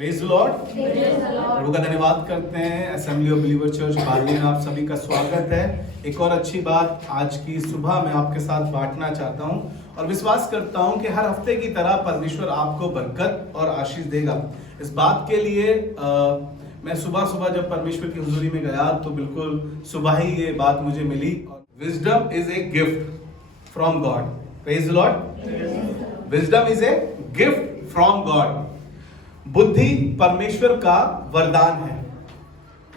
Praise Lord. प्रभु का धन्यवाद करते हैं। असेंबली ऑफ बिलीवर चर्च बाली में आप सभी का स्वागत है। एक और अच्छी बात आज की सुबह मैं आपके साथ बांटना चाहता हूं और विश्वास करता हूं कि हर हफ्ते की तरह परमेश्वर आपको बरकत और आशीष देगा। इस बात के लिए मैं सुबह जब परमेश्वर की हुजूरी में गया तो बिल्कुल सुबह ही ये बात मुझे मिली। Wisdom is a gift from God. Praise Lord. Wisdom is a gift from God. बुद्धि परमेश्वर का वरदान है।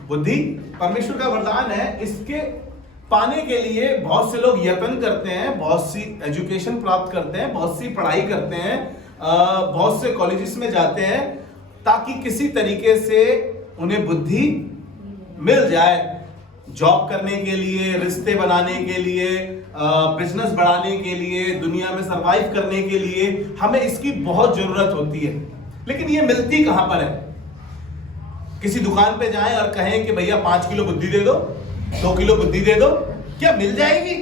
बुद्धि परमेश्वर का वरदान है। इसके पाने के लिए बहुत से लोग यत्न करते हैं, बहुत सी एजुकेशन प्राप्त करते हैं, बहुत सी पढ़ाई करते हैं, बहुत से कॉलेजेस में जाते हैं ताकि किसी तरीके से उन्हें बुद्धि मिल जाए। जॉब करने के लिए, रिश्ते बनाने के लिए, बिजनेस बढ़ाने के लिए, दुनिया में सरवाइव करने के लिए हमें इसकी बहुत जरूरत होती है। लेकिन ये मिलती कहां पर है? किसी दुकान पे जाएं और कहें कि भैया 5 किलो बुद्धि दे दो, 2 किलो बुद्धि दे दो, क्या मिल जाएगी?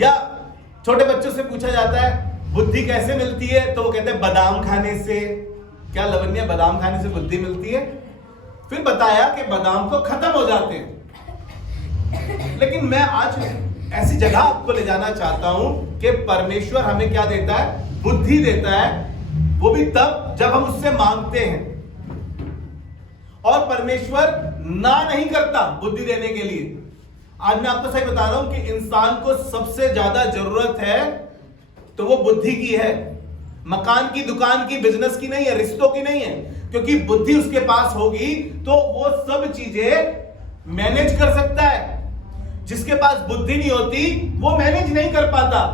या छोटे बच्चों से पूछा जाता है बुद्धि कैसे मिलती है, तो वो कहते हैं बादाम खाने से। क्या लवण्य, बादाम खाने से बुद्धि मिलती है? फिर बताया कि बादाम तो खत्म हो जाते हैं। लेकिन मैं आज ऐसी जगह आपको ले जाना चाहता हूं कि परमेश्वर हमें क्या देता है? बुद्धि देता है, वो भी तब जब हम उससे मांगते हैं। और परमेश्वर ना नहीं करता बुद्धि देने के लिए। आज मैं आपको सही बता रहा हूं कि इंसान को सबसे ज्यादा जरूरत है तो वो बुद्धि की है। मकान की, दुकान की, बिजनेस की नहीं है, रिश्तों की नहीं है। क्योंकि बुद्धि उसके पास होगी तो वो सब चीजें मैनेज कर सकता है। जिसके पास बुद्धि नहीं होती वो मैनेज नहीं कर पाता।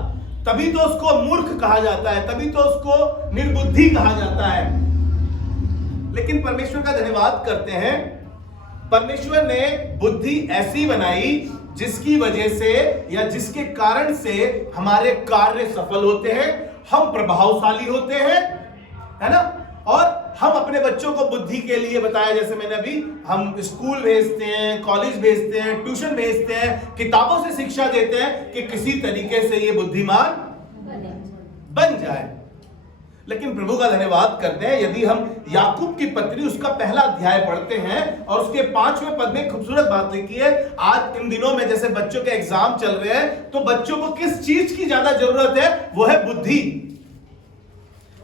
तभी तो उसको मूर्ख कहा जाता है, तभी तो उसको निर्बुद्धि कहा जाता है। लेकिन परमेश्वर का धन्यवाद करते हैं, परमेश्वर ने बुद्धि ऐसी बनाई जिसकी वजह से या जिसके कारण से हमारे कार्य सफल होते हैं, हम प्रभावशाली होते हैं, है ना। और हम अपने बच्चों को बुद्धि के लिए बताया, जैसे मैंने अभी, हम स्कूल भेजते हैं, कॉलेज भेजते हैं, ट्यूशन भेजते हैं, किताबों से शिक्षा देते हैं कि किसी तरीके से ये बुद्धिमान बन जाए। लेकिन प्रभु का धन्यवाद करते हैं, यदि हम याकूब की पत्री उसका पहला अध्याय पढ़ते हैं और उसके 5वें पद में खूबसूरत बात लिखी है। आज इन दिनों में जैसे बच्चों के एग्जाम चल रहे हैं तो बच्चों को किस चीज की ज्यादा जरूरत है? वो है बुद्धि,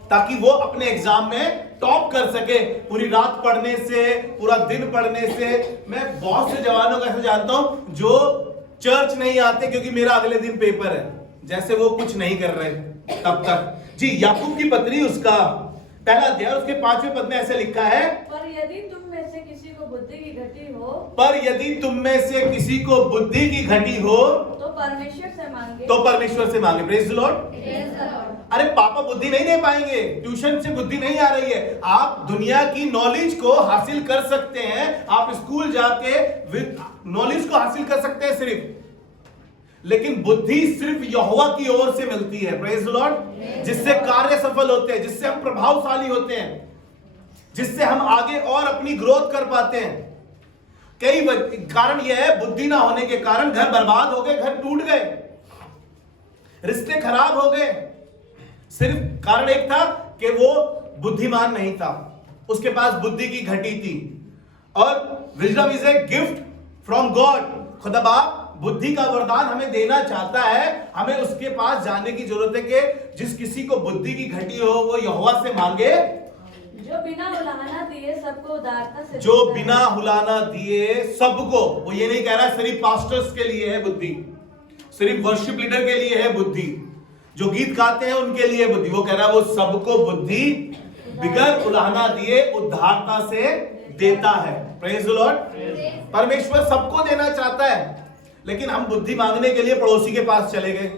ताकि वो अपने एग्जाम में टॉप कर सके। पूरी रात पढ़ने से, पूरा दिन पढ़ने से। मैं बहुत से जवानों को ऐसे जानता हूं जो चर्च नहीं आते क्योंकि मेरा अगले दिन पेपर है, जैसे वो कुछ नहीं कर रहे तब तक। जी, याकूब की पत्री उसका पहला अध्याय उसके 5वें पद में ऐसे लिखा है, पर यदि तुम में से किसी को बुद्धि की घटी हो, पर यदि तुम में से किसी को बुद्धि की घटी हो तो परमेश्वर से मांगे, तो परमेश्वर से मांगे। Praise the Lord. अरे पापा बुद्धि नहीं दे पाएंगे, ट्यूशन से बुद्धि नहीं आ रही है। आप दुनिया की नॉलेज को हासिल कर सकते हैं, आप स्कूल जाके नॉलेज को हासिल कर सकते हैं सिर्फ, लेकिन बुद्धि सिर्फ यहोवा की ओर से मिलती है। Praise the Lord. जिससे कार्य सफल होते हैं, जिससे हम प्रभावशाली होते हैं, जिससे हम आगे और अपनी ग्रोथ कर पाते हैं। कई कारण यह है, बुद्धि ना होने के कारण घर बर्बाद हो गए, घर टूट गए, रिश्ते खराब हो गए। सिर्फ कारण एक था कि वो बुद्धिमान नहीं था, उसके पास बुद्धि की घटी थी। और wisdom is a gift from God. खुदा बाप बुद्धि का वरदान हमें देना चाहता है। हमें उसके पास जाने की जरूरत है कि जिस किसी को बुद्धि की घटी हो वो यहोवा से मांगे, जो बिना हुलाना दिए सबको उदारता से, जो बिना हुलाना दिए सबको। वो ये नहीं कह रहा सिर्फ पास्टर्स के लिए है बुद्धि, सिर्फ वर्शिप लीडर के लिए है बुद्धि, जो गीत गाते हैं उनके लिए बुद्धि। वो कह रहा है वो सबको बुद्धि बिगर उलाहना दिए उदारता से देता है। Praise the Lord. परमेश्वर सबको देना चाहता है, लेकिन हम बुद्धि मांगने के लिए पड़ोसी के पास चले गए,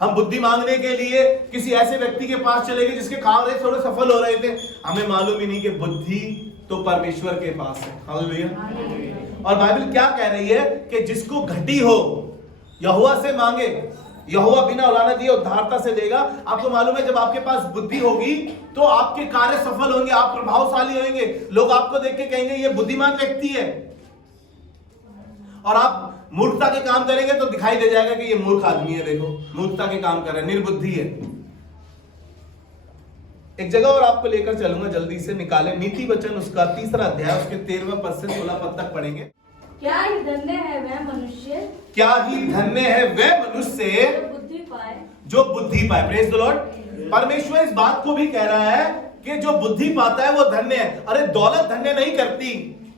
हम बुद्धि मांगने के लिए किसी ऐसे व्यक्ति के पास चले गए जिसके काम थोड़े सफल हो रहे थे। हमें मालूम ही नहीं कि बुद्धि तो परमेश्वर के पास है। हालेलुया। और बाइबल क्या कह रही है कि जिसको घटी हो यहोवा से मांगे, यहोवा बिना औलाना दिए उद्धारता से देगा। आपको मालूम है जब आपके पास बुद्धि होगी तो आपके कार्य सफल होंगे, आप प्रभावशाली होंगे। लोग आपको देख के कहेंगे ये बुद्धिमान व्यक्ति है। और आप मूर्खता के काम करेंगे तो दिखाई दे जाएगा कि ये मूर्ख आदमी है, देखो मूर्खता के काम कर रहा है, निर्बुद्धि है। एक जगह और आपको लेकर चलूंगा, जल्दी से निकालें। नीति वचन उसका 3 अध्याय, उसके 13वें पद से 16 पद तक पढ़ेंगे। क्या ही धन्य है वह मनुष्य, क्या ही धन्य है वह मनुष्य जो बुद्धि पाए, जो बुद्धि पाए। Praise the Lord. परमेश्वर इस बात को भी कह रहा है कि जो बुद्धि पाता है वो धन्य है। अरे दौलत धन्य नहीं करती,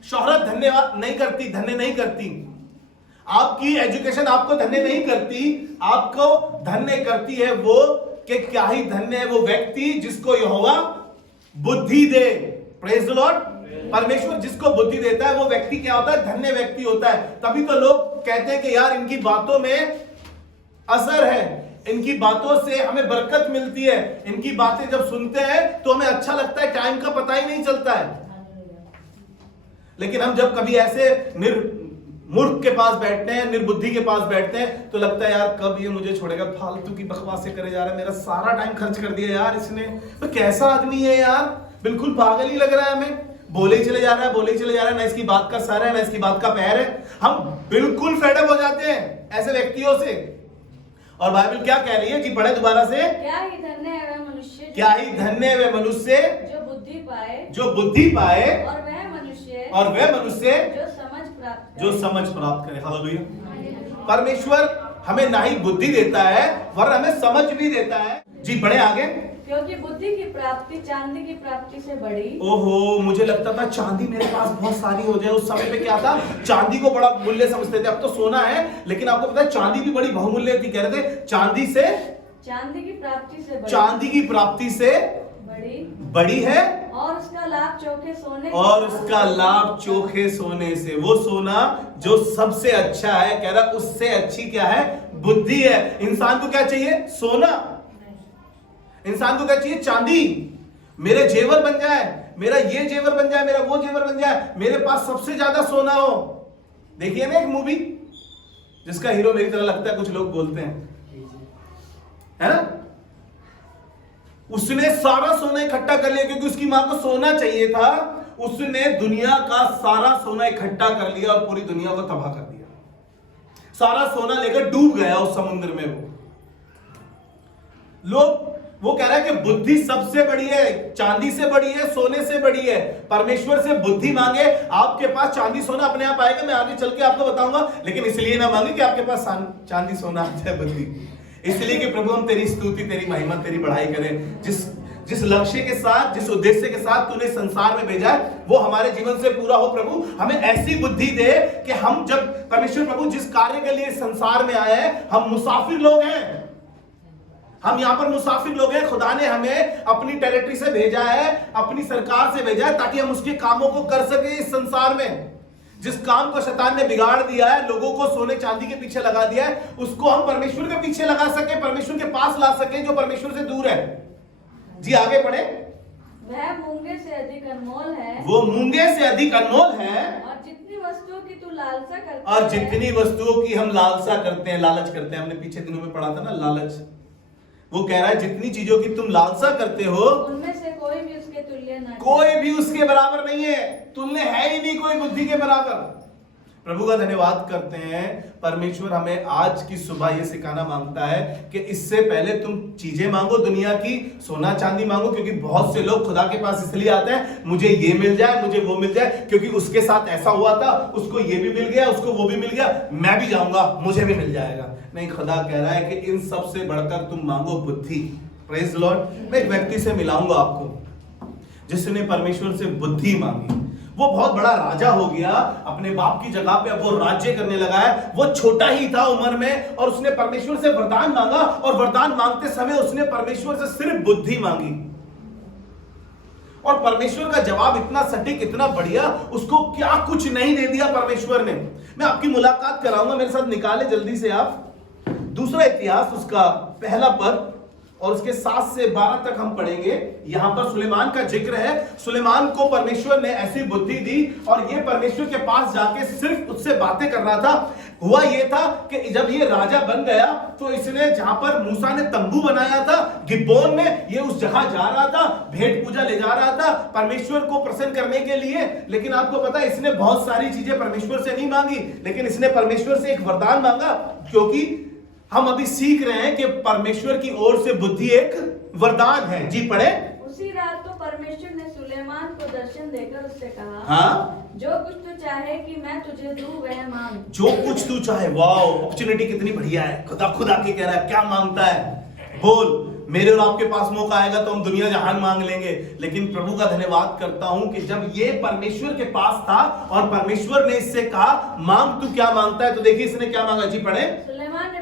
शोहरत धन्यवाद नहीं करती, धन्य नहीं करती। आपकी एजुकेशन आपको धन्य नहीं करती, आपको धन्य करती है वो कि क्या ही धन्य है वो व्यक्ति जिसको यहोवा बुद्धि दे। Praise the Lord. परमेश्वर जिसको बुद्धि देता है वो व्यक्ति क्या होता है? धन्य व्यक्ति होता है। तभी तो लोग कहते हैं कि यार इनकी बातों में असर है, इनकी बातों से हमें बरकत मिलती है, इनकी बातें जब सुनते हैं तो हमें अच्छा लगता है, टाइम का पता ही नहीं चलता है। लेकिन हम जब कभी ऐसे मूर्ख के पास बैठते हैं, निर्बुद्धि के पास बैठते हैं, तो लगता है यार कब ये मुझे छोड़ेगा, फालतू की बकवासें करे जा रहा है, मेरा सारा टाइम खर्च कर दिया यार इसने। तो कैसा आदमी है यार, बिल्कुल पागल ही लग रहा है हमें, बोले ही चले जा रहा है, बोले ही चले जा रहा है, ना इसकी बात का सर है ना इसकी बात का पैर है। हम बिल्कुल फेडअप हो जाते हैं ऐसे व्यक्तियों से। और बाइबल क्या कह रही है जी? पढ़े दोबारा से। क्या ही धन्य है वह मनुष्य, क्या ही धन्य है वह मनुष्य जो बुद्धि पाए, जो बुद्धि पाए, और वह मनुष्य जो समझ प्राप्त करे। हालेलुया। परमेश्वर हमें ना ही बुद्धि देता है वरन हमें समझ भी देता है। जी बढ़े आगे। क्योंकि बुद्धि की प्राप्ति चांदी की प्राप्ति से बड़ी। ओहो, मुझे लगता था चांदी मेरे पास बहुत सारी हो जाए। उस समय पे क्या था, चांदी को बड़ा मूल्य समझते थे। अब तो सोना है, लेकिन आपको पता है चांदी भी बड़ी बहुमूल्य थी। कह रहे थे चांदी की प्राप्ति से बड़ी है, और उसका लाभ चोखे सोने से। वो सोना जो सबसे अच्छा है, कह रहा उससे अच्छी क्या है? बुद्धि है। इंसान को क्या चाहिए? सोना। इंसान को क्या चाहिए? चांदी। मेरे जेवर बन जाए, मेरा ये जेवर बन जाए, मेरा वो जेवर बन जाए, मेरे पास सबसे ज्यादा सोना हो। देखिए ना एक मूवी जिसका हीरो मेरी तरह लगता है, कुछ लोग बोलते हैं, है ना? उसने सारा सोना इकट्ठा कर लिया क्योंकि उसकी मां को सोना चाहिए था। उसने दुनिया का सारा सोना इकट्ठा कर लिया और पूरी दुनिया को तबाह कर दिया। सारा सोना लेकर डूब गया उस समुद्र में। वो कह रहा है कि बुद्धि सबसे बड़ी है, चांदी से बड़ी है, सोने से बड़ी है। परमेश्वर से बुद्धि मांगे, आपके पास चांदी सोना अपने आप आएगा। मैं आगे चल के आपको बताऊंगा, लेकिन इसलिए ना मांगे कि आपके पास चांदी सोना आ जाए, बुद्धि इसलिए कि प्रभु हम तेरी स्तुति, तेरी महिमा, तेरी बढ़ाई करें। जिस लक्ष्य के साथ, जिस उद्देश्य के साथ तूने संसार में भेजा है वो हमारे जीवन से पूरा हो। प्रभु हमें ऐसी बुद्धि दे कि हम जब परमेश्वर प्रभु जिस कार्य के लिए संसार में आए हैं, हम मुसाफिर लोग हैं। हम यहाँ पर मुसाफिर लोग हैं। खुदा ने हमें अपनी टेरिटरी से भेजा है, अपनी सरकार से भेजा है, ताकि हम उसके कामों को कर सके इस संसार में। जिस काम को शैतान ने बिगाड़ दिया है, लोगों को सोने चांदी के पीछे लगा दिया है, उसको हम परमेश्वर के पीछे लगा सके, परमेश्वर के पास ला सके जो परमेश्वर से दूर है। जी आगे पढ़े। वह मूंगे से अधिक अनमोल है, वो मूंगे से अधिक अनमोल है, और जितनी वस्तुओं की तू लालसा करता और जितनी वस्तुओं की हम लालसा करते हैं, लालच करते हैं। हमने पीछे दिनों में पढ़ा था ना लालच। वो कह रहा है जितनी चीजों की तुम लालसा करते हो, उनमें से कोई भी उसके तुल्य नहीं, कोई भी उसके बराबर नहीं है। तुल्य है ही नहीं कोई बुद्धि के बराबर। प्रभु का धन्यवाद करते हैं। परमेश्वर हमें आज की सुबह ये सिखाना मांगता है कि इससे पहले तुम चीजें मांगो दुनिया की, सोना चांदी मांगो। क्योंकि बहुत से लोग खुदा के पास इसलिए आते हैं, मुझे ये मिल जाए, मुझे वो मिल जाए, क्योंकि उसके साथ ऐसा हुआ था, उसको ये भी मिल गया, उसको वो भी मिल गया, मैं भी जाऊंगा, मुझे भी मिल जाएगा। नहीं, खुदा कह रहा है कि इन सब से बढ़कर तुम मांगो बुद्धि। Praise Lord. मैं एक व्यक्ति से मिलाऊंगा आपको जिसने परमेश्वर से बुद्धि मांगी। वो बहुत बड़ा राजा हो गया, अपने बाप की जगह पे अब वो राज्य करने लगा है। वो छोटा ही था उम्र में, और उसने परमेश्वर से वरदान मांगा, और वरदान मांगते समय उसने परमेश्वर से सिर्फ बुद्धि मांगी, और परमेश्वर का जवाब इतना सटीक, इतना बढ़िया, उसको क्या कुछ नहीं दे दिया परमेश्वर ने। मैं आपकी मुलाकात कराऊंगा, मेरे साथ निकाले जल्दी से आप दूसरा इतिहास, उसका पहला पद, और उसके 7 से 12 तक हम पढ़ेंगे। यहां पर सुलेमान का जिक्र है। सुलेमान को परमेश्वर ने ऐसी बुद्धि दी, और ये परमेश्वर के पास जाके सिर्फ उससे बातें कर रहा था। हुआ ये था कि जब ये राजा बन गया, तो इसने जहां पर मूसा ने तंबू बनाया था गिबोन में, ये उस जगह जा रहा था, भेंट पूजा ले जा रहा था परमेश्वर को प्रसन्न करने के लिए। लेकिन आपको पता है, इसने बहुत सारी चीजें परमेश्वर से नहीं मांगी, लेकिन इसने परमेश्वर से एक वरदान मांगा। क्योंकि हम अभी सीख रहे हैं कि परमेश्वर की ओर से बुद्धि एक वरदान है। जी पढ़े। उसी रात को परमेश्वर ने सुलेमान को दर्शन देकर उससे कहा, हाँ, जो कुछ तू चाहे कि मैं तुझे दूं वह मांग। जो कुछ तू चाहे। वाओ, अपॉर्चुनिटी कितनी बढ़िया है। खुदा के कह रहा है, क्या मांगता है बोल। मेरे और आपके पास मौका आएगा तो हम दुनिया जहान मांग लेंगे, लेकिन प्रभु का धन्यवाद करता हूं कि जब ये परमेश्वर के पास था और परमेश्वर ने इससे कहा मांग, तू क्या मांगता है, तो देखिए इसने क्या मांगा जी, पढ़े। सुलेमान ने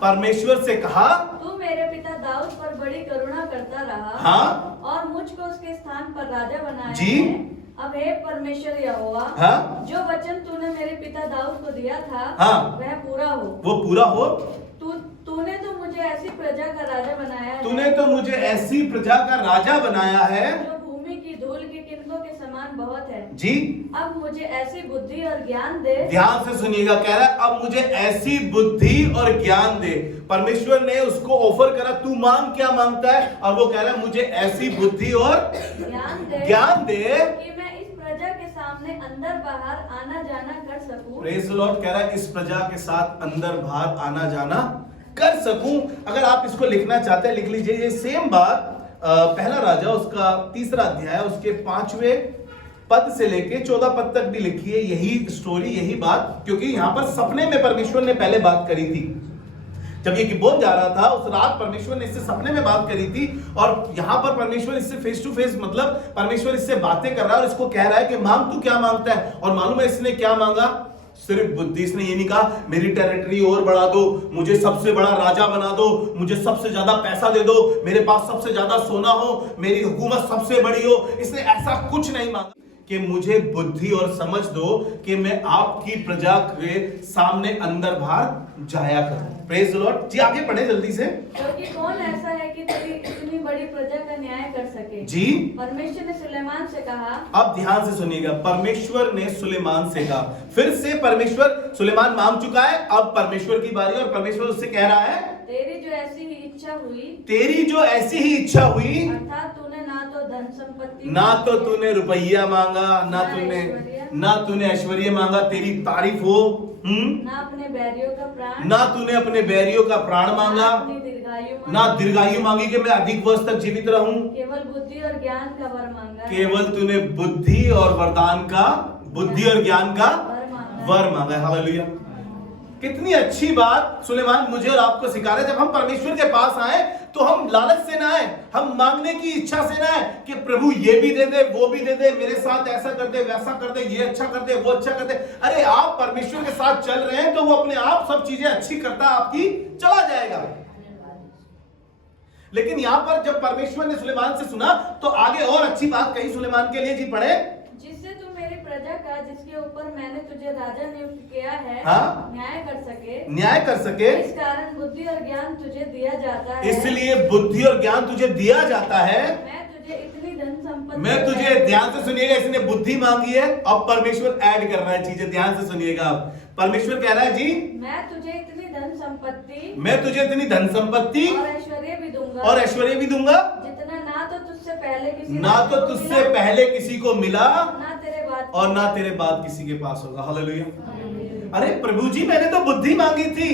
परमेश्वर से कहा तू मेरे पिता दाऊद पर बड़ी करुणा करता रहा, हाँ, और मुझको उसके स्थान पर राजा बनाया जी। है। अब हे परमेश्वर यहोवा, हाँ, जो वचन तूने मेरे पिता दाऊद को दिया था, हाँ, वह पूरा हो। वो पूरा हो। तूने तो मुझे ऐसी प्रजा का राजा बनाया है, तूने तो मुझे ऐसी प्रजा का राजा बनाया है जो भूमि की धूल के किरणों के समान बहुत है जी। अब मुझे ऐसी बुद्धि और ज्ञान दे। ध्यान से सुनिएगा, कह रहा है अब मुझे ऐसी बुद्धि और ज्ञान दे। परमेश्वर ने उसको ऑफर करा, तू मांग, क्या मांगता है, और वो कह रहा है मुझे ऐसी बुद्धि और ज्ञान दे कि मैं इस प्रजा के सामने अंदर बाहर आना जाना कर सकूं। Praise the Lord. कह रहा है इस प्रजा के साथ अंदर बाहर आना जाना कर सकूं। अगर आप इसको लिखना चाहते हैं लिख लीजिए, ये सेम बात पहला राजा उसका 3रा अध्याय उसके 5वें पद से लेके 14 पद तक भी लिखी है, यही स्टोरी, यही बात। क्योंकि यहां पर सपने में परमेश्वर ने पहले बात करी थी। जब ये गिबोन जा रहा था उस रात परमेश्वर ने इससे सपने में बात करी थी, और यहां पर परमेश्वर इससे फेस टू फेस, मतलब परमेश्वर इससे बातें कर रहा है और इसको कह रहा है कि मांग, तू क्या मांगता है। और मालूम है इसने क्या मांगा, सिर्फ बुद्धि। इसने ये नहीं कहा मेरी टेरिटरी और बढ़ा दो, मुझे सबसे बड़ा राजा बना दो, मुझे सबसे ज्यादा पैसा दे दो, मेरे पास सबसे ज्यादा सोना हो, मेरी हुकूमत सबसे बड़ी हो। इसने ऐसा कुछ नहीं मांगा कि मुझे बुद्धि और समझ दो कि मैं आपकी प्रजा के सामने अंदर बाहर जाया करूं। Praise the Lord. जी आगे पढ़े जल्दी से। क्योंकि कौन ऐसा है कि तेरी इतनी बड़ी प्रजा का न्याय कर सके। जी। परमेश्वर ने सुलेमान से कहा, अब ध्यान से सुनिएगा, परमेश्वर ने सुलेमान से कहा। फिर से परमेश्वर, सुलेमान मांग चुका है, अब परमेश्वर की बारी, और परमेश्वर उससे कह रहा है तेरी जो ऐसी ही इच्छा हुई, तेरी जो ऐसी ही इच्छा हुई, अर्थात तूने ना तो धन संपत्ति, ना तो तूने रुपया मांगा, ना तूने ऐश्वर्य मांगा, तेरी तारीफ हो, ना अपने बैरियों का प्राण, ना तूने अपने बैरियों का प्राण मांगा, ना दीर्घायु मांगी कि मैं अधिक वर्ष तक जीवित रहूं, केवल बुद्धि और ज्ञान का वर मांगा, केवल तूने बुद्धि और वरदान का, बुद्धि और ज्ञान का वर मांगा है। हालेलुया। कितनी अच्छी बात सुलेमान मुझे और आपको सिखा रहे हैं। जब हम परमेश्वर के पास आए तो हम लालच से ना आए, हम मांगने की इच्छा से ना आए कि प्रभु ये भी दे दे, वो भी दे दे, मेरे साथ ऐसा कर दे, वैसा कर दे, ये अच्छा कर दे, वो अच्छा कर दे। अरे आप परमेश्वर के साथ चल रहे हैं तो वो अपने आप सब चीजें अच्छी करता आपकी चला जाएगा। लेकिन यहां पर जब परमेश्वर ने सुलेमान से सुना तो आगे और अच्छी बात कही सुलेमान के लिए। जी पढ़े। जिससे तू मेरी प्रजा का, जिसके ऊपर मैंने तुझे राजा नियुक्त किया है, हाँ? न्याय कर सके, इस कारण बुद्धि और ज्ञान तुझे दिया जाता है, इसलिए बुद्धि और ज्ञान तुझे दिया जाता है। मैं तुझे इतनी धन संपत्ति, मैं तुझे, ध्यान से सुनिएगा, इसने बुद्धि मांगी है, अब परमेश्वर ऐड कर रहा है चीजें। ध्यान से सुनिएगा, परमेश्वर कह रहा है जी मैं तुझे इतनी धन संपत्ति, मैं तुझे इतनी धन संपत्ति और ऐश्वर्य भी दूंगा, और ऐश्वर्य भी दूंगा, जितना ना तो तुझसे पहले किसी, ना तो तुझसे पहले किसी को मिला, ना तेरे बाद, और ना तेरे बाद किसी के पास होगा। हालेलुया। अरे प्रभु जी, मैंने तो बुद्धि मांगी थी,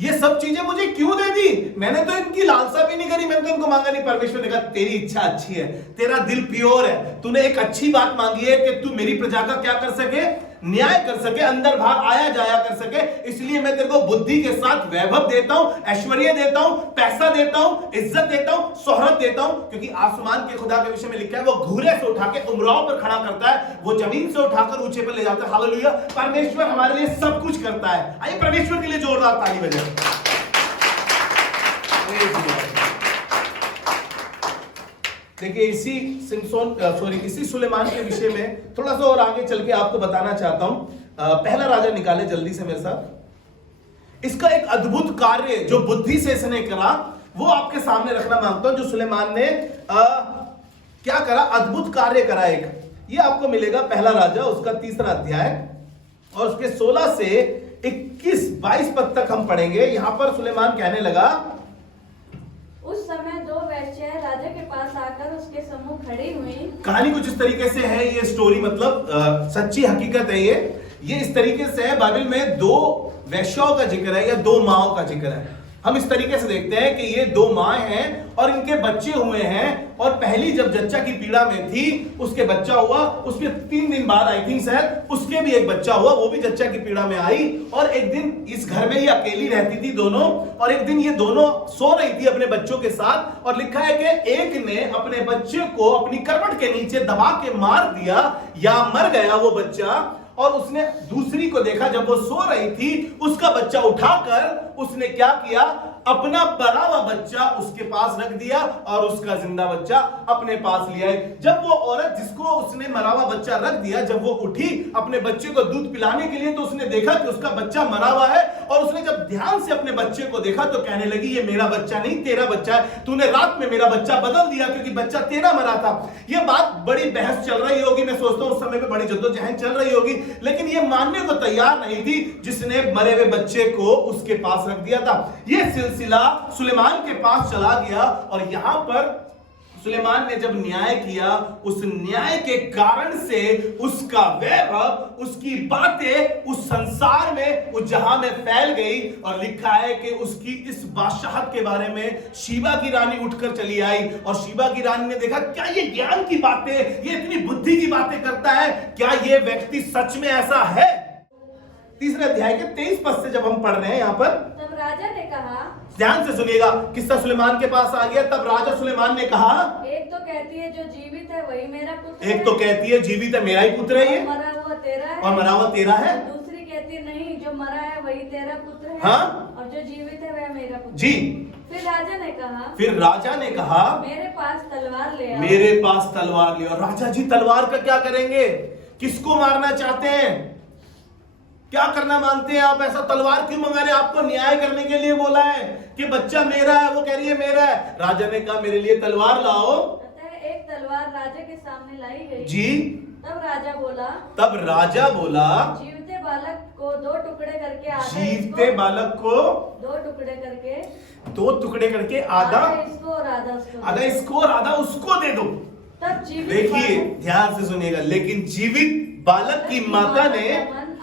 ये सब चीजें मुझे क्यों दे दी? मैंने तो इनकी लालसा भी नहीं करी, मैंने तो इनको मांगा नहीं। परमेश्वर ने कहा तेरी इच्छा अच्छी है, तेरा दिल प्योर है, तूने एक अच्छी बात मांगी है कि तू मेरी प्रजा का क्या कर सके, न्याय कर सके, अंदर बाहर आया जाया कर सके। इसलिए मैं तेरे को बुद्धि के साथ वैभव देता हूं, ऐश्वर्य देता हूं, पैसा देता हूं, इज्जत देता हूं, शोहरत देता हूं। क्योंकि आसमान के खुदा के विषय में लिखा है वो घूरे से उठा के उमराव पर खड़ा करता है, वो जमीन से उठाकर ऊंचे पर ले जाता है। हालेलुया। परमेश्वर हमारे लिए सब कुछ करता है। आइए परमेश्वर के लिए जोरदार ताली बजाएं। देखिए इसी सुलेमान के विषय में थोड़ा सा और आगे चल के आपको बताना चाहता हूं। पहला राजा निकाले जल्दी से मेरे साथ। इसका एक अद्भुत कार्य जो बुद्धि से इसने करा वो आपके सामने रखना मांगता हूं। जो सुलेमान ने क्या करा, अद्भुत कार्य करा एक, ये आपको मिलेगा पहला राजा उसका 3रा अध्याय और उसके 16 से 21-22 पद तक हम पढ़ेंगे। यहां पर सुलेमान कहने लगा, उस समय 2 वेश्याएं राजा के पास आकर उसके सम्मुख खड़ी हुई। कहानी कुछ इस तरीके से है, ये स्टोरी मतलब सच्ची हकीकत है। ये इस तरीके से है, बाइबल में 2 वेश्याओं का जिक्र है या 2 माओं का जिक्र है। हम इस तरीके से देखते हैं कि ये दो माँ हैं और इनके बच्चे हुए हैं, और पहली जब जच्चा की पीड़ा में थी उसके बच्चा हुआ, उसके 3 दिन बाद आई थिंक शायद उसके भी एक बच्चा हुआ, वो भी जच्चा की पीड़ा में आई। और एक दिन इस घर में ये अकेली रहती थी दोनों, और एक दिन ये दोनों सो रही थी अपने बच्चों के साथ, और लिखा है कि एक ने अपने बच्चे को अपनी करवट के नीचे दबा के मार दिया या मर गया वो बच्चा, और उसने दूसरी को देखा जब वो सो रही थी, उसका बच्चा उठाकर उसने क्या किया, अपना मरा हुआ बच्चा उसके पास रख दिया और उसका जिंदा बच्चा अपने पास लिया। जब वो औरत जिसको उसने मरा हुआ बच्चा रख दिया, जब वो उठी अपने बच्चे को दूध पिलाने के लिए, तो उसने देखा कि उसका बच्चा मरा हुआ है, और उसने जब ध्यान से अपने बच्चे को देखा तो कहने लगी, ये मेरा बच्चा नहीं तेरा बच्चा है, तूने रात में मेरा बच्चा बदल दिया क्योंकि बच्चा तेरा मरा था। ये बात बड़ी बहस चल रही होगी, मैं सोचता हूं उस समय पे बड़ी जद्दोजहद चल रही होगी, लेकिन ये मानने को तैयार नहीं थी जिसने मरे हुए बच्चे को उसके पास रख दिया था। ये सिलसिला सुलेमान के पास चला गया, और यहां पर सुलेमान ने जब न्याय किया, उस न्याय के कारण से उसका वैभव, उसकी बातें उस संसार में, उस जहां में फैल गई, और लिखा है कि उसकी इस बादशाहत के बारे में शीबा की रानी उठकर चली आई, और शीबा की रानी ने देखा क्या ये ज्ञान की बातें, ये इतनी बुद्धि की बातें करता है, क्या ये व्यक्ति सच में ऐसा है। 3 अध्याय के 23 पद से जब हम पढ़ रहे हैं यहां पर, तब राजा ने कहा, ध्यान से सुनिएगा, किस्सा सुलेमान के पास आ गया। तब राजा सुलेमान ने कहा, एक तो कहती है जो जीवित है वही मेरा पुत्र एक तो कहती है जीवित है मेरा ही पुत्र है ये, और मरा हुआ तेरा है, और मरा हुआ तेरा है। दूसरी कहती है नहीं जो मरा है वही तेरा पुत्र है, हाँ? और जो जीवित है वह मेरा पुत्र जी। फिर राजा ने कहा, फिर राजा ने कहा मेरे पास तलवार ले आओ। मेरे पास तलवार ले आओ। राजा जी तलवार का क्या करेंगे, किसको मारना चाहते हैं, क्या करना मांगते हैं आप, ऐसा तलवार क्यों मंगा रहे हैं? आपको न्याय करने के लिए बोला है कि बच्चा मेरा है, वो कह रही है मेरा है। राजा ने कहा मेरे लिए तलवार लाओ। अतः एक तलवार राजा के सामने लाई गई। जी। तब राजा बोला, जीवते बालक को 2 टुकड़े करके जीवते बालक को 2 टुकड़े करके 2 टुकड़े करके आधा इसको और आधा इसको और आधा उसको दे दो। तब जीवित देखिए ध्यान से सुनिएगा, लेकिन जीवित बालक की माता ने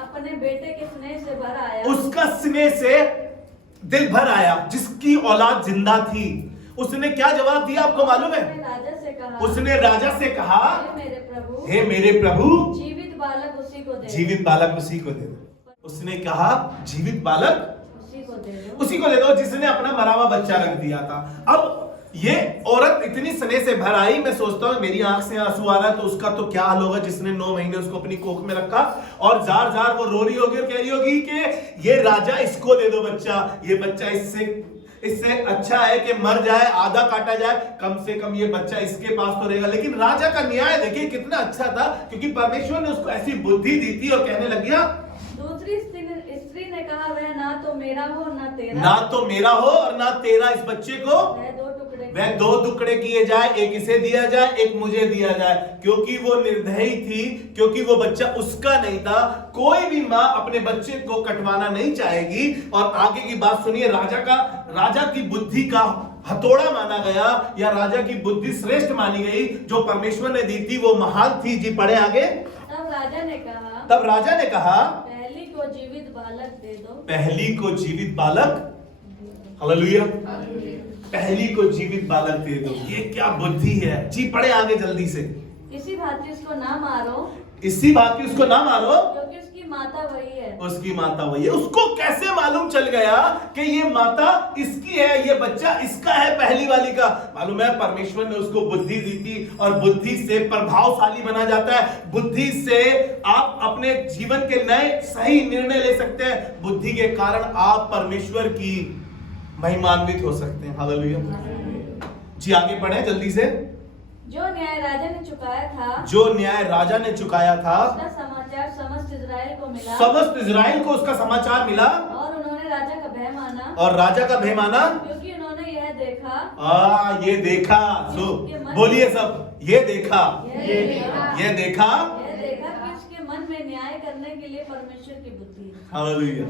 अपने बेटे के स्नेह से भर आया, उसका स्नेह से दिल भर आया, जिसकी औलाद जिंदा थी। उसने क्या जवाब दिया आपको मालूम है? राजा से कहा, उसने राजा से कहा, हे मेरे प्रभु जीवित बालक उसी को दे, जीवित बालक उसी को दे दो। उसने कहा जीवित बालक उसी को दे दो जिसने अपना मरा हुआ बच्चा रख दिया था। अब ये औरत इतनी स्नेह से भर आई, मैं सोचता हूँ मेरी आंख से आंसू आ रहा है तो उसका तो क्या हाल होगा जिसने 9 महीने उसको अपनी कोख में रखा, और जार जार वो रो रही होगी और कह रही होगी कि ये राजा इसको दे दो बच्चा, ये बच्चा इससे अच्छा है कि मर जाए, आधा काटा जाए, कम से कम ये बच्चा इसके पास तो रहेगा। लेकिन राजा का न्याय देखिए कितना अच्छा था, क्योंकि परमेश्वर ने उसको ऐसी बुद्धि दी थी, और कहने लग गया, दूसरी स्त्री ने कहा वह ना तो मेरा हो ना तेरा, ना तो मेरा हो और ना तेरा, इस बच्चे को वह 2 टुकड़े किए जाए, एक इसे दिया जाए, एक मुझे दिया जाए, क्योंकि वो निर्दयी थी, क्योंकि वो बच्चा उसका नहीं था। कोई भी माँ अपने बच्चे को कटवाना नहीं चाहेगी। और आगे की बात सुनिए, राजा की बुद्धि का हथौड़ा माना गया, या राजा की बुद्धि श्रेष्ठ मानी गई, जो परमेश्वर ने दी थी वो महान थी। जी पढ़े आगे। तब राजा ने कहा पहली को जीवित बालक दे दो, पहली को जीवित बालक, हालेलुया, पहली को जीवित बालक दे दो। ये क्या बुद्धि है। जी पढ़े आगे जल्दी से। इसी भांति उसको ना मारो, इसी बात की उसको ना मारो, क्योंकि उसकी माता वही है, उसकी माता वही है। उसको कैसे मालूम चल गया कि ये माता इसकी है, ये बच्चा इसका है, पहली वाली का? मालूम है परमेश्वर ने उसको बुद्धि दी थी, और बुद्धि से प्रभावशाली बना जाता है। बुद्धि से आप अपने जीवन के नए सही निर्णय ले सकते हैं। बुद्धि के कारण आप परमेश्वर की महिमान्वित हो सकते हैं। हालेलुया। जी आगे पढ़े जल्दी से। जो न्याय राजा ने चुकाया था, जो न्याय राजा ने चुकाया था, उसका समाचार समस्त इजराइल को मिला, समस्त इजराइल को उसका समाचार मिला, और उन्होंने राजा का भय माना, और राजा का भय माना, क्योंकि उन्होंने यह देखा, ये देखा, सो बोलिए सब, ये देखा, ये देखा कि उसके मन में न्याय करने के लिए परमेश्वर की बुद्धि है। हालेलुया।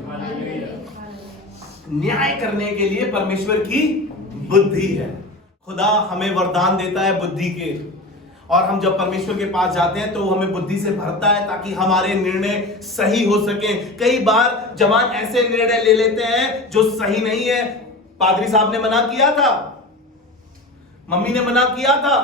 न्याय करने के लिए परमेश्वर की बुद्धि है। खुदा हमें वरदान देता है बुद्धि के, और हम जब परमेश्वर के पास जाते हैं तो वो हमें बुद्धि से भरता है ताकि हमारे निर्णय सही हो सके। कई बार जवान ऐसे निर्णय ले लेते हैं जो सही नहीं है। पादरी साहब ने मना किया था, मम्मी ने मना किया था,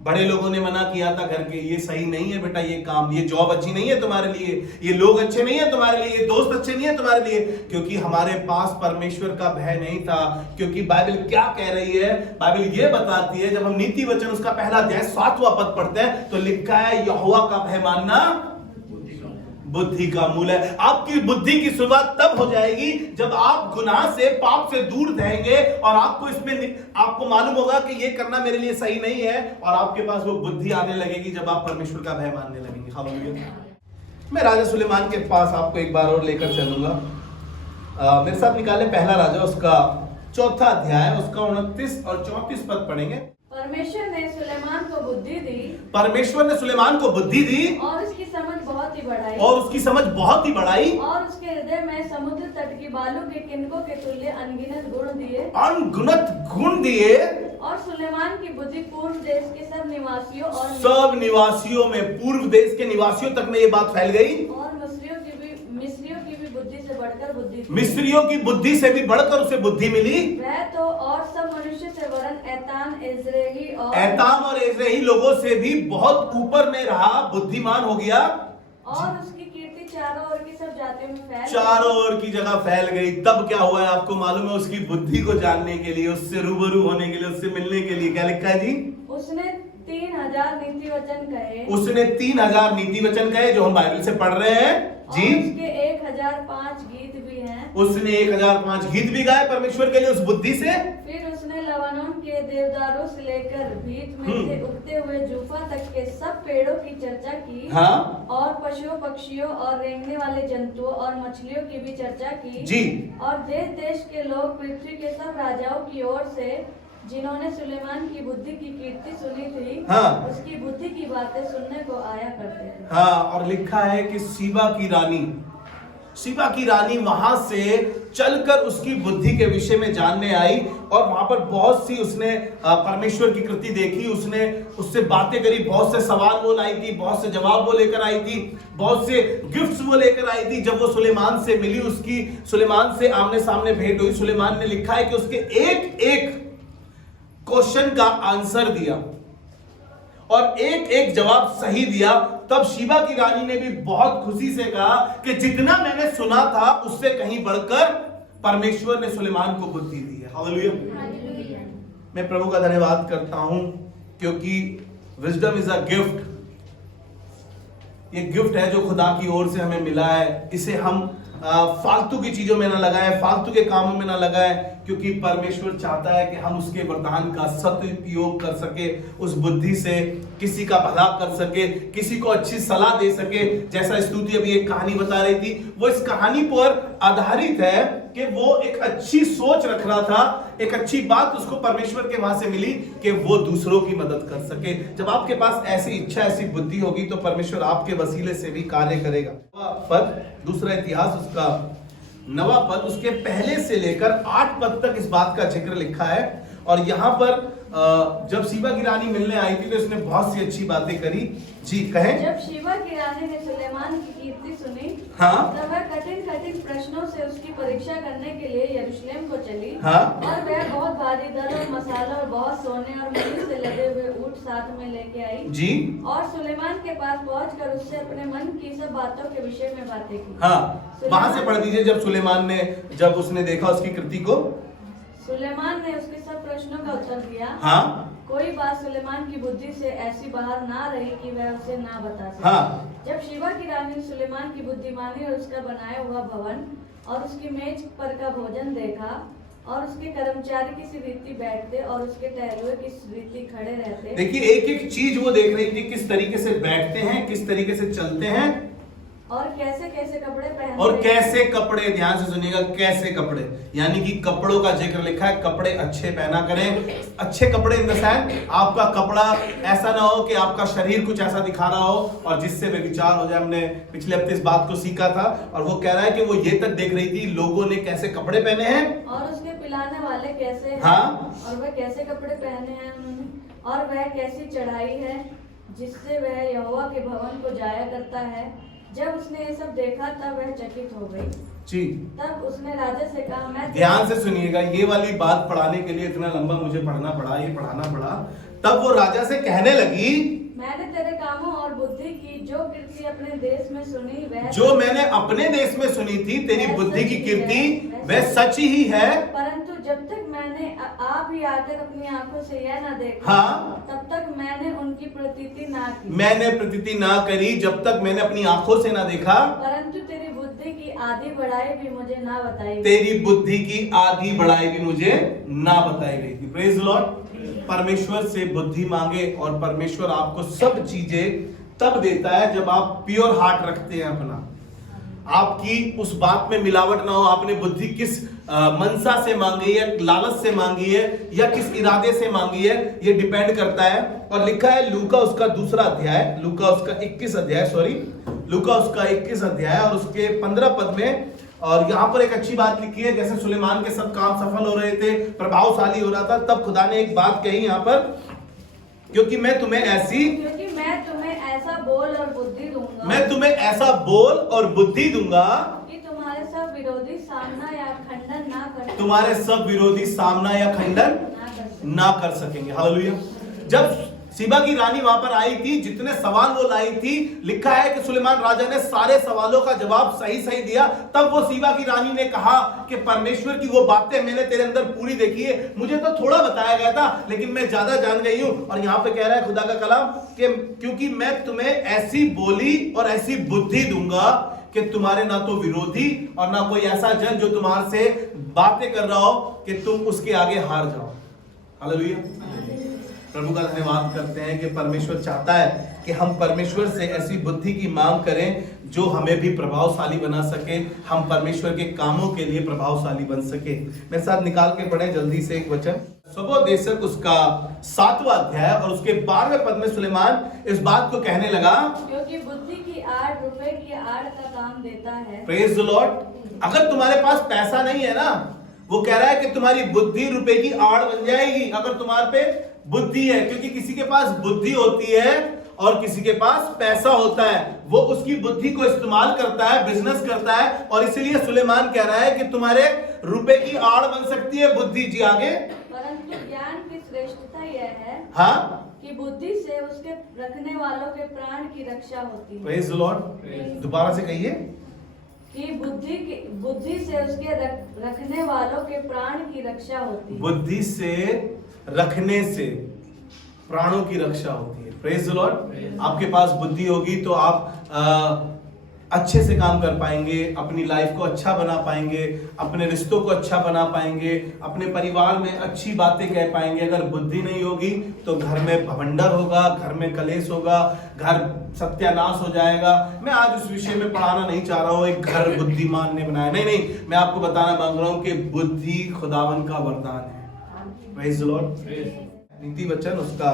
बड़े लोगों ने मना किया था घर के, ये सही नहीं है बेटा, ये काम, ये जॉब अच्छी नहीं है तुम्हारे लिए, ये लोग अच्छे नहीं है तुम्हारे लिए, ये दोस्त अच्छे नहीं है तुम्हारे लिए, क्योंकि हमारे पास परमेश्वर का भय नहीं था। क्योंकि बाइबल क्या कह रही है? बाइबल ये बताती है, जब हम नीति वचन उसका पहला अध्याय 7वां पद पढ़ते हैं तो लिखा है यहोवा का भय मानना बुद्धि का मूल है। आपकी बुद्धि की शुरुआत तब हो जाएगी जब आप गुनाह से, पाप से दूर रहेंगे और आपको इसमें, आपको मालूम होगा कि ये करना मेरे लिए सही नहीं है, और आपके पास वो बुद्धि आने लगेगी जब आप परमेश्वर का भय मानने लगेंगे। हालेलुया। मैं राजा सुलेमान के पास आपको एक बार और लेकर चलूंगा। मेरे साथ निकाले पहला राजा, उसका 4था अध्याय, उसका 29 और 34 पद पढ़ेंगे। परमेश्वर ने सुलेमान को बुद्धि दी, परमेश्वर ने सुलेमान को बुद्धि दी और उसकी समझ बहुत ही बढ़ाई, और उसकी समझ बहुत ही बढ़ाई, और उसके हृदय में समुद्र तट की बालू के किनकों के तुल्य अनगिनत गुण दिए, अनगिनत गुण दिए, और सुलेमान की बुद्धि पूर्व देश के सब निवासियों और सब निवासियों में, पूर्व देश के निवासियों तक में ये बात फैल गई, और मिस्रियों की भी बुद्धि से बढ़कर बुद्धि थी। मिस्रियों की बुद्धि से भी बढ़कर उसे बुद्धि मिली। वह तो और सब मनुष्य से वरन एतान, एज्रेही और एताम और एज्रेही लोगों से भी बहुत ऊपर में रहा, बुद्धिमान हो गया, और उसकी कीर्ति चारों ओर की सब जातियों में फैल चारों ओर की जगह फैल गई। तब क्या हुआ है आपको मालूम है? उसकी बुद्धि को जानने के लिए, उससे रूबरू होने के लिए, उससे मिलने के लिए क्या लिखा है जी? उसने 3000 नीति वचन कहे, उसने 3000 नीति वचन कहे, जो हम बाइबल से पढ़ रहे हैं जी। और उसके 1005 गीत भी हैं। उसने 1005 गीत भी गाए परमेश्वर के लिए उस बुद्धि से। फिर उसने लबानोन के देवदारों से लेकर भीत में से उगते हुए जूफा तक के सब पेड़ों की चर्चा की, हाँ, और पशुओं, पक्षियों और रेंगने वाले जंतुओं और मछलियों की भी चर्चा की जी। और देश देश के लोग पृथ्वी के सब राजाओं की ओर से जिन्होंने सुलेमान की बुद्धि की कीर्ति सुनी थी, हाँ, उसकी बुद्धि की बातें सुनने को आया करते थे। हाँ, और लिखा है कि सीबा की रानी वहां से चलकर उसकी बुद्धि के विषय में जानने आई, और वहां पर बहुत सी उसने परमेश्वर की कृति देखी, उसने उससे बातें करी, बहुत से सवाल वो लाई थी, बहुत से जवाब वो लेकर आई थी, बहुत से गिफ्ट्स वो लेकर आई थी। जब वो सुलेमान से मिली, उसकी सुलेमान से आमने सामने भेंट हुई, सुलेमान ने लिखा है कि उसके एक एक क्वेश्चन का आंसर दिया और एक एक जवाब सही दिया। तब शीबा की रानी ने भी बहुत खुशी से कहा कि जितना मैंने सुना था उससे कहीं बढ़कर परमेश्वर ने सुलेमान को बुद्धि दी है। हालेलुया। मैं प्रभु का धन्यवाद करता हूं, क्योंकि विजडम इज अ गिफ्ट। ये गिफ्ट है जो खुदा की ओर से हमें मिला है। इसे हम फालतू की चीजों में ना लगाएं, फालतू के कामों में ना लगाएं, क्योंकि परमेश्वर चाहता है कि हम उसके वरदान का सदुपयोग कर सके, उस बुद्धि से किसी का भला कर सके, किसी को अच्छी सलाह दे सके। जैसा स्तुति अभी एक कहानी बता रही थी, वो इस कहानी पर आधारित है कि वो एक अच्छी सोच रख रहा था, एक अच्छी बात उसको परमेश्वर के वहां से मिली कि वो दूसरों की मदद कर सके। जब आपके पास ऐसी इच्छा, ऐसी बुद्धि होगी तो परमेश्वर आपके वसीले से भी कार्य करेगा। पद, दूसरा इतिहास उसका 9वां पद, उसके पहले से लेकर 8 पद तक इस बात का जिक्र लिखा है। और यहाँ पर जब शीबा की रानी मिलने आई थी तो इसने बहुत सी अच्छी बातें करी। जी कहें। जब शीबा की रानी ने सुलेमान की कीर्ति सुनी, हाँ, तब वह कठिन कठिन प्रश्नों से उसकी परीक्षा करने के लिए यरूशलेम को चली। हाँ, और वह बहुत भारी दर और मसाला और बहुत सोने और मणि से लदे हुए ऊंट साथ में लेके आई जी। और सुलेमान के पास पहुंचकर उससे अपने मन की सब बातों के विषय में बातें की। हाँ, वहां से पढ़ दीजिए। जब सुलेमान ने, जब उसने देखा उसकी कृति को, सुलेमान ने उसके सब प्रश्नों का उत्तर दिया। हाँ, कोई बात सुलेमान की बुद्धि से ऐसी बाहर ना रही कि वह उसे ना बता सके। हाँ, जब शीबा की रानी ने सुलेमान की बुद्धिमानी और उसका बनाया हुआ भवन और उसकी मेज पर का भोजन देखा, और उसके कर्मचारी किसी रीति बैठते और उसके टहलुए किस रीति खड़े रहते। देखिए एक एक चीज वो देख रही थी, किस तरीके से बैठते हैं, किस तरीके से चलते हैं, और कैसे कैसे कपड़े पहनते और कैसे कपड़े, ध्यान से सुनिएगा, कैसे कपड़े, यानी कि कपड़ों का जिक्र लिखा है। कपड़े अच्छे पहना करें। अच्छे कपड़े इन द सेंस, आपका कपड़ा ऐसा ना हो कि आपका शरीर कुछ ऐसा दिखा रहा हो और जिससे बेविचार हो जाए। हमने पिछले हफ्ते इस बात को सीखा था, और वो कह रहा है कि वो ये तक देख रही थी लोगों ने कैसे कपड़े पहने हैं, और उसके पिलाने वाले कैसे हैं, हाँ, और वह कैसे कपड़े पहने हैं उन्होंने, और वह कैसी चढ़ाई है जिससे वह यहोवा के भवन को जाया करता है। जब उसने ये सब देखा तब वह चकित हो गई। जी। तब उसने राजा से कहा, मैं ध्यान से सुनिएगा, ये वाली बात पढ़ाने के लिए इतना लंबा मुझे पढ़ना पड़ा, ये पढ़ाना पड़ा। तब वो राजा से कहने लगी, मैंने तेरे कामों और बुद्धि की जो कीर्ति अपने देश में सुनी, वह जो मैंने अपने देश में सुनी थी तेरी बुद्धि की कीर्ति वह सच ही है। परंतु जब तक मैंने आप ही आकर अपनी आंखों से यह न देखा, हाँ। तब तक मैंने उनकी प्रतीति ना की। मैंने प्रतीति ना करी जब तक मैंने अपनी आंखों से ना देखा। परंतु तेरी बुद्धि की आधी बढ़ाई भी मुझे ना बताई। तेरी बुद्धि की आधी बढ़ाई भी मुझे ना बताई गई थी। Praise Lord. परमेश्वर से बुद्धि मांगे और परमेश्वर आपको सब चीजें तब देता है जब आप प्योर हार्ट रखते हैं अपना, आपकी उस बात में मिलावट ना हो। आपने बुद्धि किस मनसा से मांगी है, लालच से मांगी है या किस इरादे से मांगी है, ये डिपेंड करता है। और लिखा है लूका उसका 2 अध्याय, लूका उसका 21 अध्याय और उसके 15 पद में, और यहाँ पर एक अच्छी बात लिखी है, जैसे सुलेमान के सब काम सफल हो रहे थे, प्रभावशाली हो रहा था, तब खुदा ने एक बात कही यहाँ पर, क्योंकि मैं तुम्हें ऐसा बोल और बुद्धि दूंगा, मैं तुम्हें ऐसा बोल और बुद्धि दूंगा कि तुम्हारे सब विरोधी सामना या खंडन ना कर सकेंगे। हालेलुया। जब सीबा की रानी वहां पर आई थी, जितने सवाल वो लाई थी, लिखा है कि सुलेमान राजा ने सारे सवालों का जवाब सही दिया। तब वो सीबा की रानी ने कहा कि परमेश्वर की वो बातें मैंने तेरे अंदर पूरी देखी है, मुझे तो थोड़ा बताया गया था लेकिन मैं ज्यादा जान गई हूं। और यहाँ पे कह रहा है खुदा का कलाम कि क्योंकि मैं तुम्हें ऐसी बोली और ऐसी बुद्धि दूंगा कि तुम्हारे ना तो विरोधी और ना कोई ऐसा जन जो तुम्हारे से बातें कर रहा हो कि तुम उसके आगे हार जाओ। हालेलुया। प्रभु का धन्यवाद करते हैं कि परमेश्वर चाहता है कि हम परमेश्वर से ऐसी बुद्धि की मांग करें जो हमें भी प्रभावशाली बना सके, हम परमेश्वर के कामों के लिए प्रभावशाली बन सके। मेरे साथ निकाल के पढ़े जल्दी से एक वचन, सबोदेशक उसका 7वां अध्याय और उसके 12वें पद में सुलेमान इस बात को कहने लगा, क्योंकि बुद्धि की आड़ रुपए की आड़ का काम देता है। Praise the Lord. अगर तुम्हारे पास पैसा नहीं है ना, वो कह रहा है कि तुम्हारी बुद्धि रुपए की आड़ बन जाएगी अगर तुम्हारे पे बुद्धि है। क्योंकि किसी के पास बुद्धि होती है और किसी के पास पैसा होता है, वो उसकी बुद्धि को इस्तेमाल करता है, बिजनेस करता है। और इसीलिए सुलेमान कह रहा है कि तुम्हारे रुपए की आड़ बन सकती है बुद्धि। जी आगे। परंतु ज्ञान की श्रेष्ठता यह है, हाँ, कि बुद्धि से उसके रखने वालों के प्राण की रक्षा होती है। Praise the Lord. दोबारा से कहिए कि बुद्धि से उसके रखने वालों के प्राण की रक्षा होती है। बुद्धि से रखने से प्राणों की रक्षा होती है। Praise the Lord. आपके पास बुद्धि होगी तो आप अच्छे से काम कर पाएंगे, अपनी लाइफ को अच्छा बना पाएंगे, अपने रिश्तों को अच्छा बना पाएंगे, अपने परिवार में अच्छी बातें कह पाएंगे। अगर बुद्धि नहीं होगी तो घर में भवंडर होगा, घर में कलेश होगा, घर सत्यानाश हो जाएगा। मैं आज उस विषय में पढ़ाना नहीं चाह रहा हूँ एक घर बुद्धिमान ने बनाया, नहीं, मैं आपको बताना मांग रहा हूँ कि बुद्धि खुदावन का वरदान है। Praise the Lord. नीति वचन उसका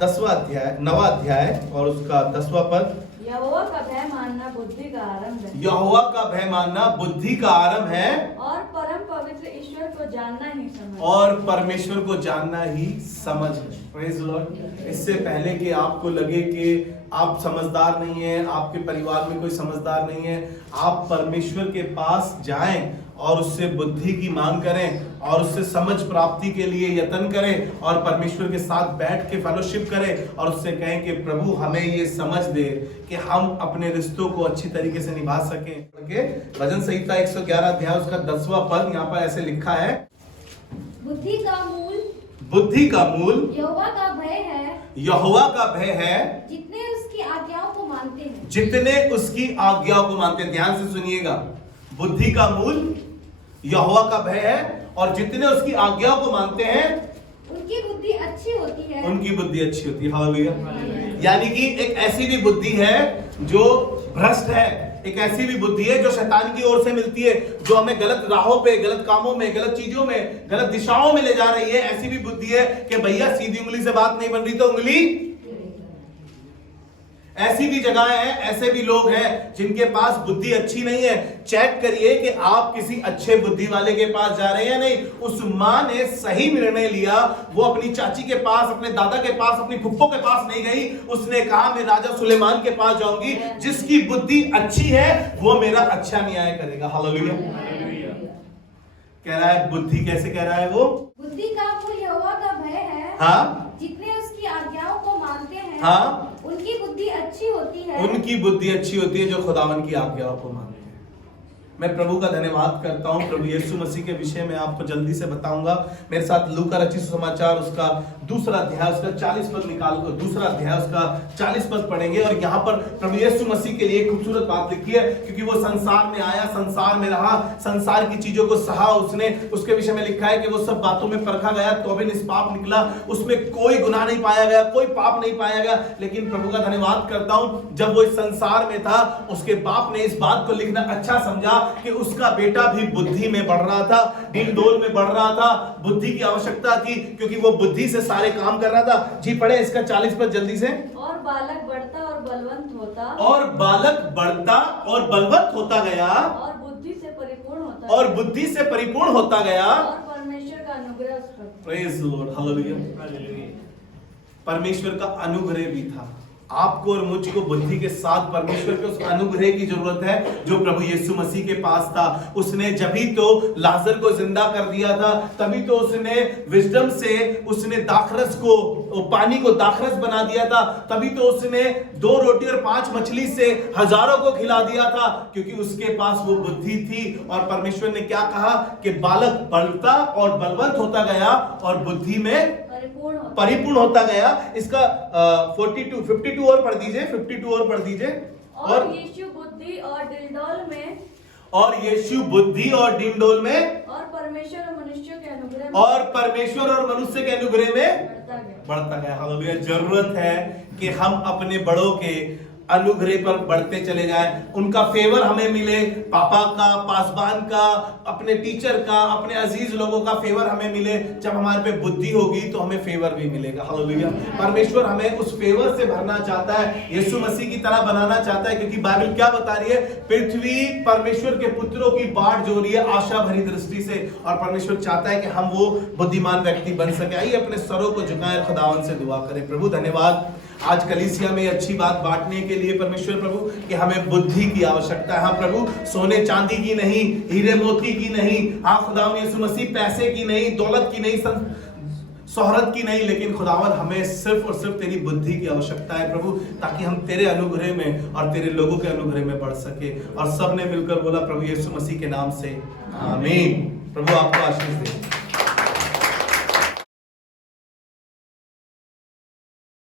9वां अध्याय और उसका 10वां पद, यहोवा का भय मानना बुद्धि का आरंभ है। यहोवा का भय मानना बुद्धि का आरंभ है और परम पवित्र ईश्वर को जानना ही समझ, और परमेश्वर को जानना ही समझ है। Praise the Lord. इससे पहले कि आपको लगे कि आप समझदार नहीं हैं, आपके परिवार में कोई समझदार नहीं है, आप परमेश्वर के पास जाएं और उससे बुद्धि की मांग करें और उससे समझ प्राप्ति के लिए यत्न करें और परमेश्वर के साथ बैठ के फेलोशिप करें और उससे कहें कि प्रभु हमें ये समझ दे कि हम अपने रिश्तों को अच्छी तरीके से निभा सकें। भजन संहिता 111 अध्याय उसका 10वां पद, यहाँ पर ऐसे लिखा है, बुद्धि का मूल यहोवा का भय है, यहोवा का भय है, जितने उसकी आज्ञाओं को मानते हैं, जितने उसकी आज्ञाओं को मानते हैं। ध्यान से सुनिएगा, बुद्धि का मूल यहोवा का भय है और जितने उसकी आज्ञाओं को मानते हैं उनकी बुद्धि अच्छी होती है, उनकी बुद्धि अच्छी होती है। हालेलुया। यानी कि एक ऐसी भी बुद्धि है जो भ्रष्ट है, एक ऐसी भी बुद्धि है जो शैतान की ओर से मिलती है, जो हमें गलत राहों पे, गलत कामों में, गलत चीजों में, गलत दिशाओं में ले जा रही है। ऐसी भी बुद्धि है कि भैया सीधी उंगली से बात नहीं बन रही तो उंगली ऐसी भी जगहें हैं, ऐसे भी लोग हैं जिनके पास बुद्धि अच्छी नहीं है। चेक करिए कि आप किसी अच्छे बुद्धि वाले के पास जा रहे हैं या नहीं। उस मां ने सही निर्णय लिया, वो अपनी चाची के पास, अपने दादा के पास, अपनी फुप्पो के पास नहीं गई। उसने कहा मैं राजा सुलेमान के पास जाऊंगी, जिसकी बुद्धि अच्छी है वो मेरा अच्छा न्याय करेगा। हालेलुया। कह रहा है बुद्धि, कैसे कह रहा है वो? बुद्धि का मूल यहोवा का भय है। हाँ, जितने उसकी आज्ञाओं को मानते हैं, हाँ, उनकी बुद्धि अच्छी होती है। उनकी बुद्धि अच्छी होती है जो खुदावन की आज्ञाओं को मानते हैं। मैं प्रभु का धन्यवाद करता हूं। प्रभु यीशु मसीह के विषय में आपको जल्दी से बताऊंगा। मेरे साथ लूका रचित सुसमाचार उसका दूसरा अध्याय उसका 40 पद निकाल कर, दूसरा अध्याय उसका 40 पद पढ़ेंगे। और यहाँ पर प्रभु यीशु मसीह के लिए एक खूबसूरत बात लिखी है, क्योंकि वो संसार में आया, संसार में रहा, संसार की चीजों को सहा उसने। उसके विषय में लिखा है कि वो सब बातों में परखा गया तो भी निष्पाप निकला, उसमें कोई गुनाह नहीं पाया गया, कोई पाप नहीं पाया गया। लेकिन प्रभु का धन्यवाद करता हूं, जब वो इस संसार में था, उसके बाप ने इस बात को लिखना अच्छा समझा कि उसका बेटा भी बुद्धि में बढ़ रहा था, डिलडोल में बढ़ रहा था, बुद्धि की आवश्यकता थी, क्योंकि वो बुद्धि से सारे काम कर रहा था। जी पढ़े इसका 40 पद जल्दी से। और बालक बढ़ता और बलवंत होता, और बालक बढ़ता और बलवंत होता गया, और बुद्धि से परिपूर्ण होता, और बुद्धि से परिपूर्ण होता गया, और परमेश्वर का अनुग्रह उस पर। Praise the Lord, hallelujah. परमेश्वर का अनुग्रह भी था। आपको और मुझको बुद्धि के साथ परमेश्वर के उस अनुग्रह की जरूरत है जो प्रभु यीशु मसीह के पास था। उसने जभी तो लाजर को जिंदा कर दिया था, तभी तो उसने विजडम से उसने दाखरस को, पानी को दाखरस बना दिया था, तभी तो उसने 2 रोटी और 5 मछली से हजारों को खिला दिया था, क्योंकि उसके पास वो बुद्धि थी। और परमेश्वर ने क्या कहा कि बालक बढ़ता और बलवंत होता गया और बुद्धि में परिपूर्ण होता गया। इसका 52 और पढ़ दीजिए, 52 और पढ़ दीजिए। और यीशु बुद्धि और डिलडोल में, और यीशु बुद्धि और डिलडोल में, और परमेश्वर और मनुष्य के अनुग्रह में, और परमेश्वर और मनुष्य के अनुग्रह में बढ़ता गया। हालेलुया। जरूरत है कि हम अपने बड़ों के अनुग्रह पर बढ़ते चले जाएं, उनका फेवर हमें मिले, पापा का, पासबान का, अपने टीचर का, अपने अजीज लोगों का फेवर हमें मिले। जब हमारे पे बुद्धि होगी तो हमें फेवर भी मिलेगा। हालेलुया। परमेश्वर हमें उस फेवर से भरना चाहता है, यीशु मसीह की तरह बनाना चाहता है, क्योंकि बाइबल क्या बता रही है? पृथ्वी परमेश्वर के पुत्रों की बाट जो रही है आशा भरी दृष्टि से, और परमेश्वर चाहता है कि हम वो बुद्धिमान व्यक्ति बन सके। आइए अपने सरों को झुकाएं, खुदावन से दुआ करें। प्रभु धन्यवाद आज कलीसिया में अच्छी बात बांटने के लिए परमेश्वर प्रभु कि हमें बुद्धि की आवश्यकता है। हाँ प्रभु, सोने चांदी की नहीं, हीरे मोती की नहीं, हाँ खुदावन यीशु मसीह पैसे की नहीं, दौलत की नहीं, शोहरत की नहीं, लेकिन खुदावन हमें सिर्फ और सिर्फ तेरी बुद्धि की आवश्यकता है प्रभु, ताकि हम तेरे अनुग्रह में और तेरे लोगों के अनुग्रह में बढ़ सके। और सब ने मिलकर बोला प्रभु यीशु मसीह के नाम से आमीन। प्रभु आपको आशीष दे।